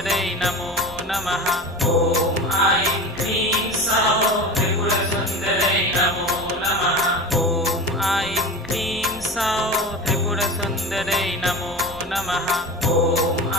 त्रिपुरसुन्दरै नमो नमः। ॐ ऐं क्लीं सौः त्रिपुरसुन्दरै नमो नमः। ॐ ऐं क्लीं सौः त्रिपुरसुन्दरै नमो नमः। ॐ